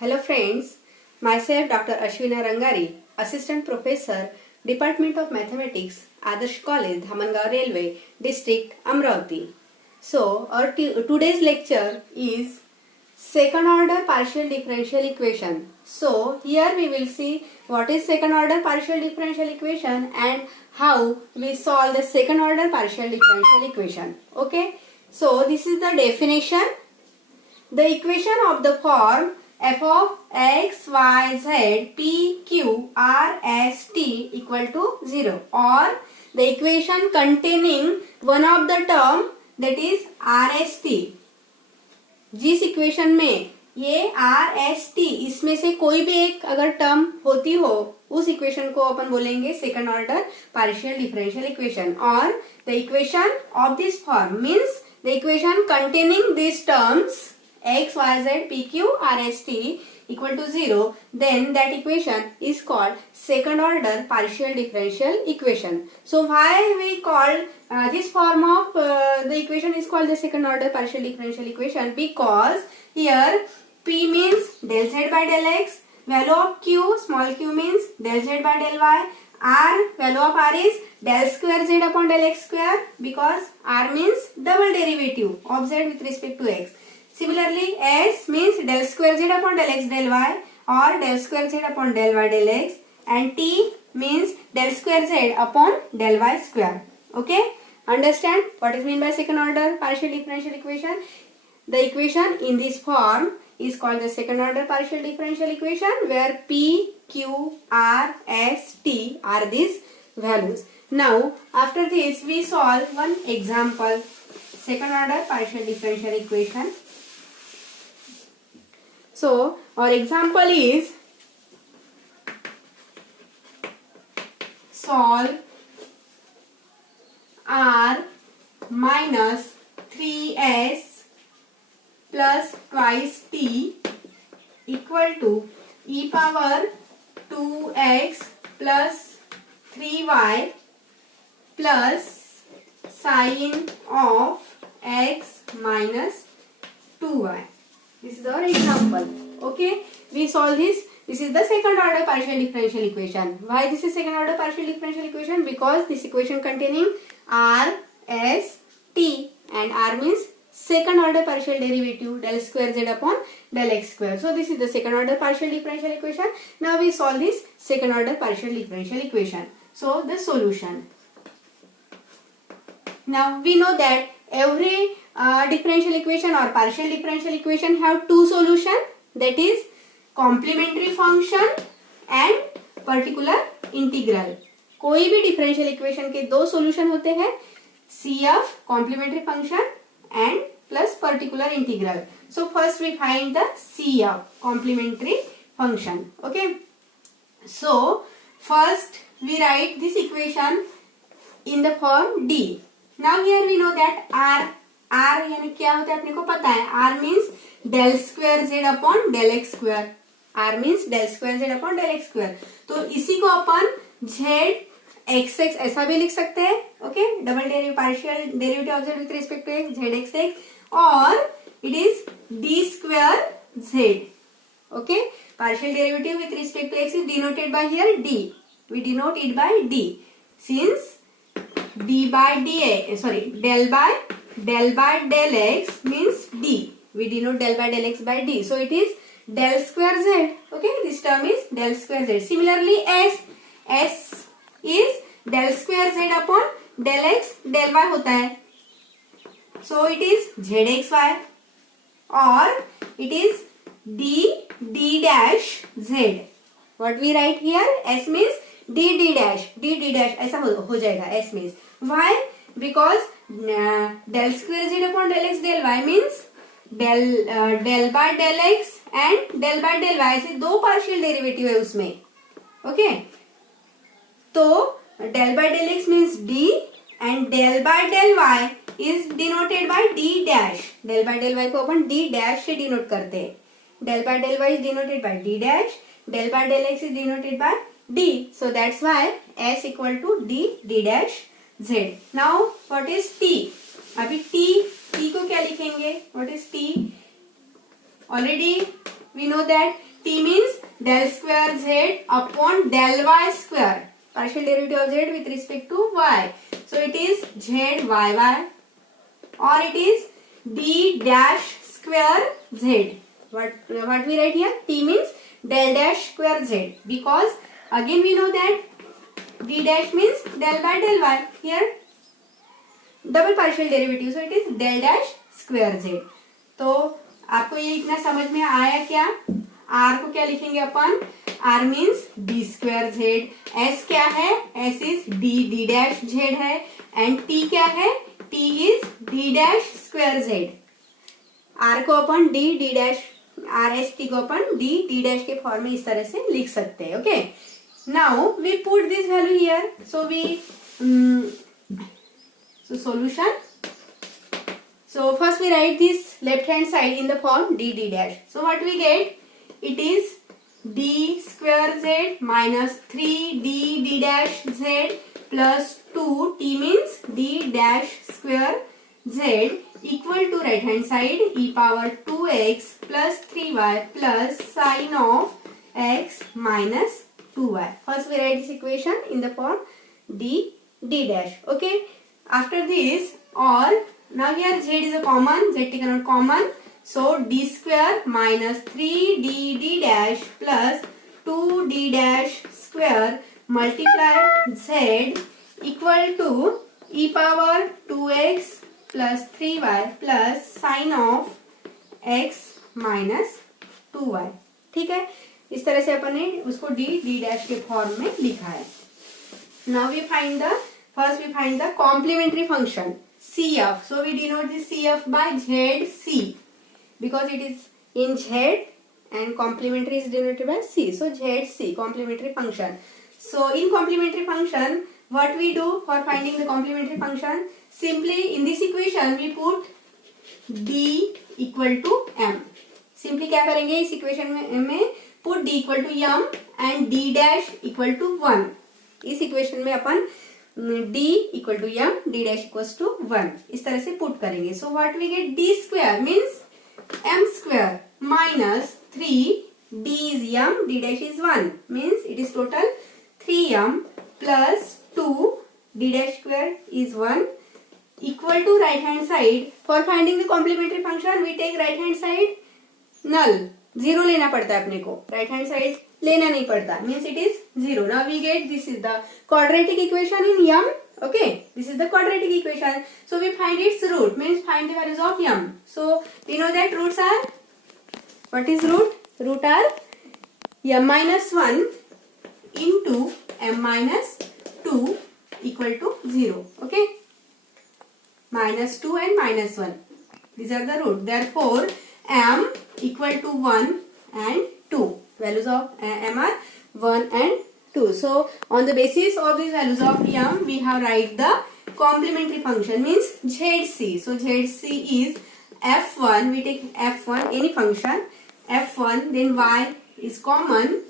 Hello friends, myself Dr. Ashwina Rangari, Assistant Professor, Department of Mathematics, Adarsh College, Dhamangao Railway, District, Amravati. So, our today's lecture is second order partial differential equation. So, here we will see what is second order partial differential equation and how we solve the second order partial differential equation. Okay. So, this is the definition. The equation of the form f of x, y, z, p, q, r, s, t equal to 0 or the equation containing one of the term that is r, s, t. जिस equation में ये R S T इसमें से कोई भी एक अगर term होती हो उस इक्वेशन को अपन बोलेंगे second order partial differential equation और the equation of this form means the equation containing this terms x, y, z, p, q, r, s, t equal to 0, then that equation is called second order partial differential equation. So why we call this form of the equation is called the second order partial differential equation? Because here p means del z by del x, value of q, small q means del z by del y, r, value of r is del square z upon del x square because r means double derivative of z with respect to x. Similarly, s means del square z upon del x del y or del square z upon del y del x and t means del square z upon del y square. Okay? Understand what is meant by second order partial differential equation? The equation in this form is called the second order partial differential equation where p, q, r, s, t are these values. Now, after this we solve one example. Second order partial differential equation. So, our example is solve r minus 3s plus twice t equal to e power 2x plus 3y plus sine of x minus 2y. This is our example. Okay, we solve this. This is the second order partial differential equation. Why this is second order partial differential equation? Because this equation containing r, s, t and r means second order partial derivative del square z upon del x square. So this is the second order partial differential equation. Now we solve this second order partial differential equation. So the solution. Now we know that every differential equation or partial differential equation have two solutions, that is complementary function and particular integral. कोई भी differential equation के दो solution होते हैं, CF complementary function and plus particular integral. So first we find the CF complementary function. Okay. So first we write this equation in the form D. Now here we know that r यानी क्या होता है अपने को पता है, r means del square z upon del x square. r means del square z upon del x square. तो इसी को अपन z x x ऐसा भी लिख सकते हैं. Okay, double derivative partial derivative of z with respect to x z x x और it is d square z. Okay, partial derivative with respect to x is denoted by here d. We denote it by d since d by da del by del x means d. We denote del by del x by d. So it is del square z. Okay, this term is del square z. Similarly, s is del square z upon del x del y होता है. So it is zxy or it is d dash z. What we write here? S means d dash ऐसा हो जाएगा. S means why? Because del square z upon del x del y means del by del x and del by del y से दो partial derivative है उसमें. Okay, तो del by del x means d and del by del y is denoted by d dash. del by del y को अपन d dash से denote करते हैं. del by del y is denoted by d dash, del by del x is denoted by d. So that's why s equal to d dash z. Now what is t? अभी t को क्या लिखेंगे? What is t? Already we know that T means del square z upon del y square. Partial derivative of z with respect to y. So it is z y or it is d dash square z. What we write here? T means del dash square z, because again we know that d dash means del by del y. Here double partial derivative, so it is del dash square z. तो आपको ये इतना समझ में आया क्या? r को क्या लिखेंगे अपन? r means d square z. s क्या है? s is d dash z है. एंड t क्या है? t is d dash square z. r को अपन d dash r s t को अपन d डैश के फॉर्म में इस तरह से लिख सकते हैं. Okay, now we put this value here. So we so solution. So first we write this left hand side in the form d dash. So what we get? It is d square z minus 3d dash z plus 2, t means d dash square z equal to right hand side e power 2x plus 3y plus sine of x minus 2y. First we write this equation in the form d dash. Okay. After this, or now here z is a common, z taken out common. So d square minus 3d dash plus 2d dash square multiply z equal to e power 2x plus 3y plus sine of x minus 2y. ठीक है, इस तरह से अपन ने उसको d dash के form में लिखा है. Now we find the first we find the complementary function CF. So we denote this CF by ZC because it is in Z and complementary is denoted by C. So ZC, complementary function. So in complementary function, what we do for finding the complementary function? Simply in this equation we put D equal to M. Simply क्या करेंगे इस equation में put D equal to M and D dash equal to 1. इस equation में अपन d equal to m, d dash equals to 1 इस तरह से put करेंगे. So what we get? d square means m square minus 3 d is m, d dash is 1 means it is total 3m plus 2 d dash square is 1 equal to right hand side. For finding the complementary function we take right hand side null, 0 लेना पड़ता है अपने को. Right hand side लेना नहीं पड़ता, means it is 0. Now we get this is the quadratic equation in m. Okay, this is the quadratic equation. So we find its root, means find the values of m. So we know that roots are, what is root? Root are m minus 1 into m minus 2 equal to 0. Okay, minus 2 and minus 1. These are the root. Therefore m equal to 1 and 2. Values of m are 1 and 2. So on the basis of these values of m we have write the complementary function means ZC. So ZC is f1, we take f1 any function f1, then y is common,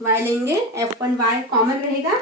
y लेंगे f1 y common रहेगा.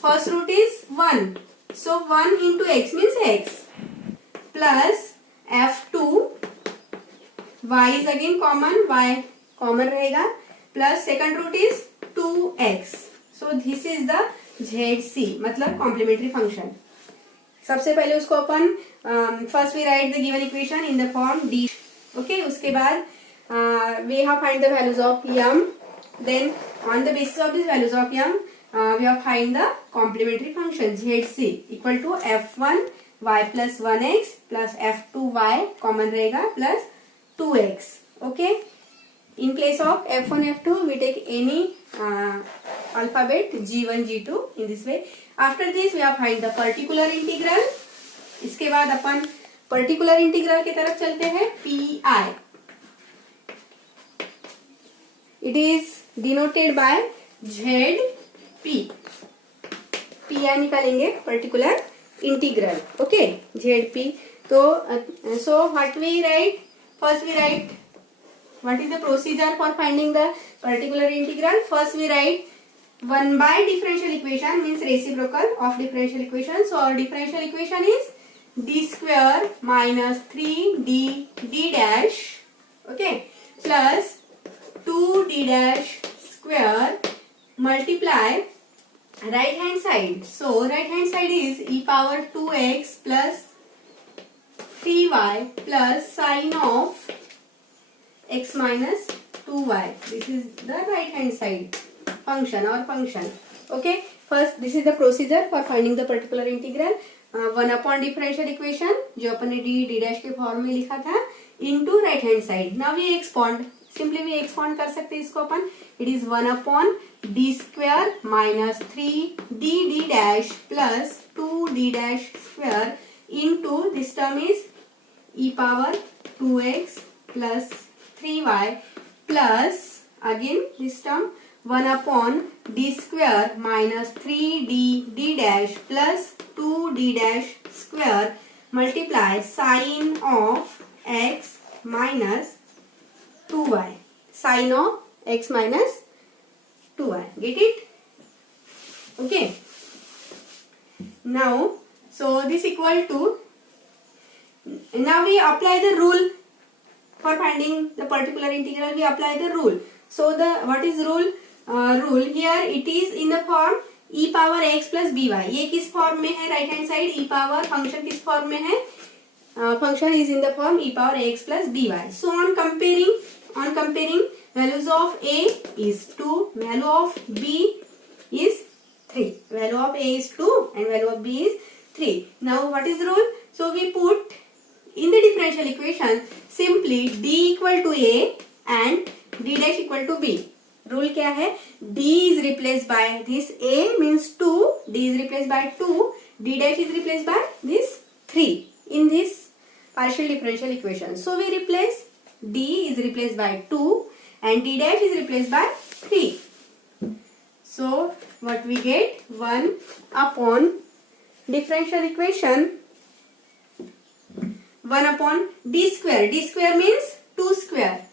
First root is 1, so 1 into x means x plus f2 y is again common, y common रहेगा plus second root is 2x. So this is the ZC मतलब complementary function. सबसे पहले उसको अपन first we write the given equation in the form d. Okay, उसके बाद we have find the values of m. Then on the basis of these values of m we have find the complementary function ZC equal to f1 y plus 1x plus f2 y common रहेगा plus 2x. Okay, in place of f1 f2 we take any alphabet g1 g2 in this way. After this we have find the particular integral. इसके बाद अपन particular integral की तरफ चलते हैं. pi, it is denoted by zp. pi निकालेंगे particular integral. Okay, zp. So what we write? First we write, what is the procedure for finding the particular integral? First we write 1 by differential equation means reciprocal of differential equation. So our differential equation is d square minus 3d d dash, okay, plus 2d d dash square multiply right hand side. So right hand side is e power 2x plus 3y plus sine of x minus 2y. This is the right hand side function or function. Okay, first this is the procedure for finding the particular integral. 1 upon differential equation जो अपन ने d dash के form में लिखा था into right hand side. Now we expand, simply we expand कर सकते हैं इसको अपन. It is 1 upon d square minus 3d d dash plus 2d dash square into this term is e power 2x plus 3y plus again this term 1 upon d square minus 3d d dash plus 2d dash square multiply sine of x minus 2y. Sine of x minus 2y. Get it? Okay. Now, so this equal to, now we apply the rule for finding the particular integral. We apply the rule. So the what is rule? Rule here it is in the form e power x plus by. ये किस form में है? Right hand side e power function किस form में है? Function is in the form e power x plus by. So on comparing values of a is 2, value of b is 3. Value of a is 2 and value of b is 3. Now what is the rule? So we put in the differential equation simply d equal to a and d dash equal to b. Rule क्या है? d is replaced by this a means 2, d is replaced by 2, d dash is replaced by this 3 in this partial differential equation. So we replace d is replaced by 2 and d dash is replaced by 3. So what we get? 1 upon differential equation 1 upon d square. D square means 2 square.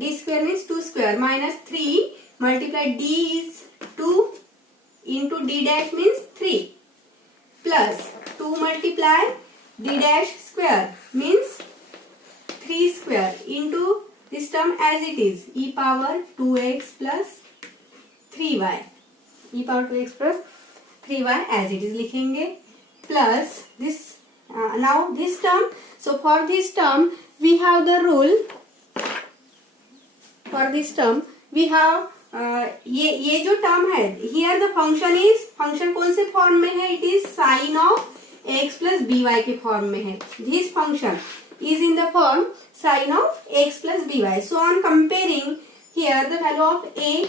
D square means 2 square minus 3 multiply d is 2 into d dash means 3 plus 2 multiply d dash square means 3 square into this term as it is e power 2x plus 3y. e power 2x plus 3y as it is लिखेंगे plus this now this term. So for this term we have the rule. For this term we have ये जो term है here the function is, function कौन से form में है? It is sin of x plus by के form में है. This function is in the form sin of x plus by. So on comparing here the value of a,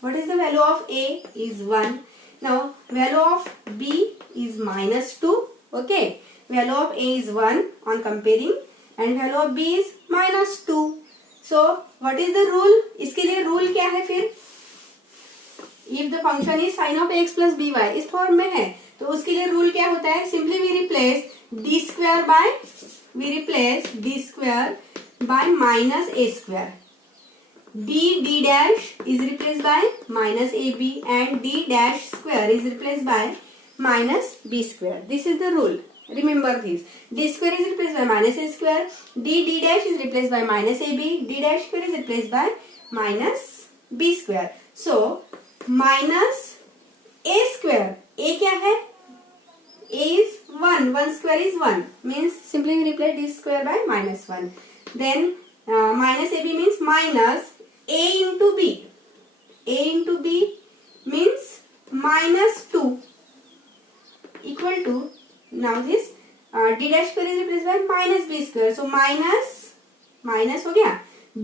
what is the value of a is 1. Now value of b is minus 2. Okay, value of a is 1 on comparing and value of b is minus 2. So what is the rule? इसके लिए rule क्या है फिर? If the function is sin of x plus by इस form में है तो उसके लिए रूल क्या होता है? Simply we replace d square by minus a square. d dash is replaced by minus ab and d dash square is replaced by minus b square. This is the rule. Remember this. D square is replaced by minus a square. D dash is replaced by minus ab. D dash square is replaced by minus b square. So minus a square. A क्या है? A is 1. 1 square is 1. Means simply we replace d square by minus 1. Then minus ab means minus a into b. A into b means minus 2 equal to, now this d dash square is replaced by minus b square. So minus हो गया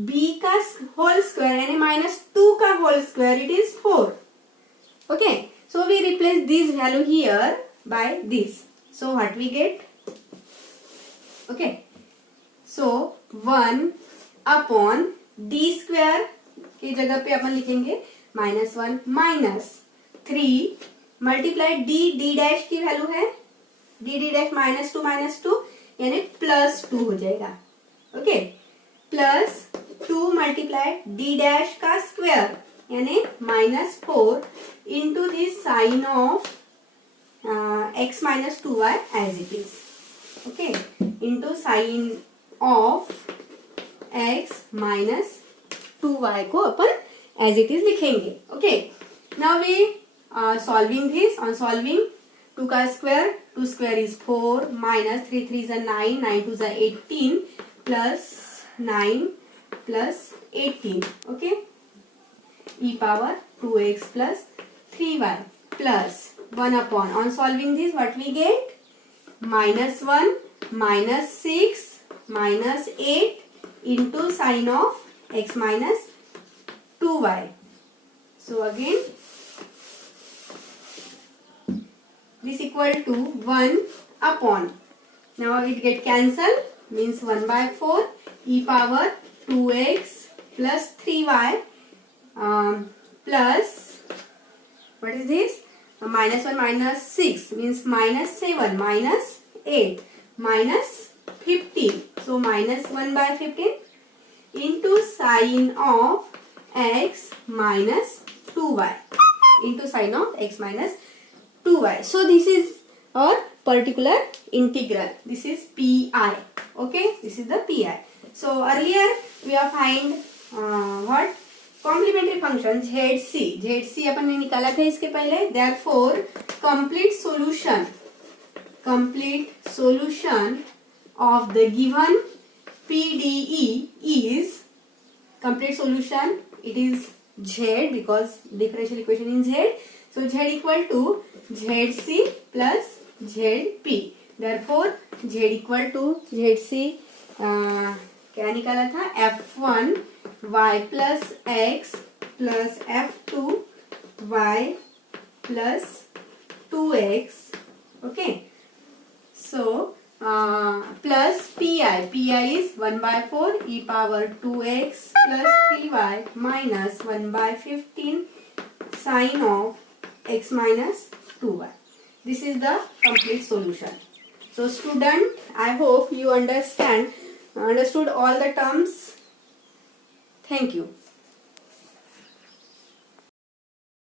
b का whole square यानी minus 2 का whole square, it is 4. Okay, so we replace this value here by this. So what we get? Okay, so 1 upon d square की जगह पे अपन लिखेंगे -1 minus 3 multiply d dash की वैल्यू है d dash -2 यानी +2 हो जाएगा. ओके, +2 मल्टीप्लाई d डैश का स्क्वायर यानी -4 into this sine of x minus 2y as it is. Okay, into sine of x minus 2y को अपन एज इट इज लिखेंगे. Okay, now we solving this. On solving 2 का square, 2 square is 4 minus 3 3 is 9, 9 2 is 18 plus 9 plus 18. Okay, e power 2x plus 3y plus 1 upon. On solving this, what we get? Minus 1 minus 6 minus 8 into sine of x minus 2y. So again, this equal to 1 upon. Now it get cancelled, means 1 by 4 e power 2x plus 3y plus, what is this? Minus 1 minus 6 means minus 7 minus 8 minus 15. So minus 1 by 15 into sine of x minus 2y into sine of x minus 2y. So this is our particular integral. This is pi. Okay, this is the pi. So earlier we have find what? Complementary function ZC अपन ने निकाला था इसके पहले. Therefore complete solution of the given PDE is complete solution. It is Z because differential equation in Z. So Z equal to ZC plus ZP. Therefore Z equal to ZC क्या निकाला था? F1 y plus x plus f2 y plus 2x. Okay, so plus pi is 1 by 4 e power 2x plus 3y minus 1 by 15 sine of x minus 2y. This is the complete solution. So student, I hope you understood all the terms. Thank you.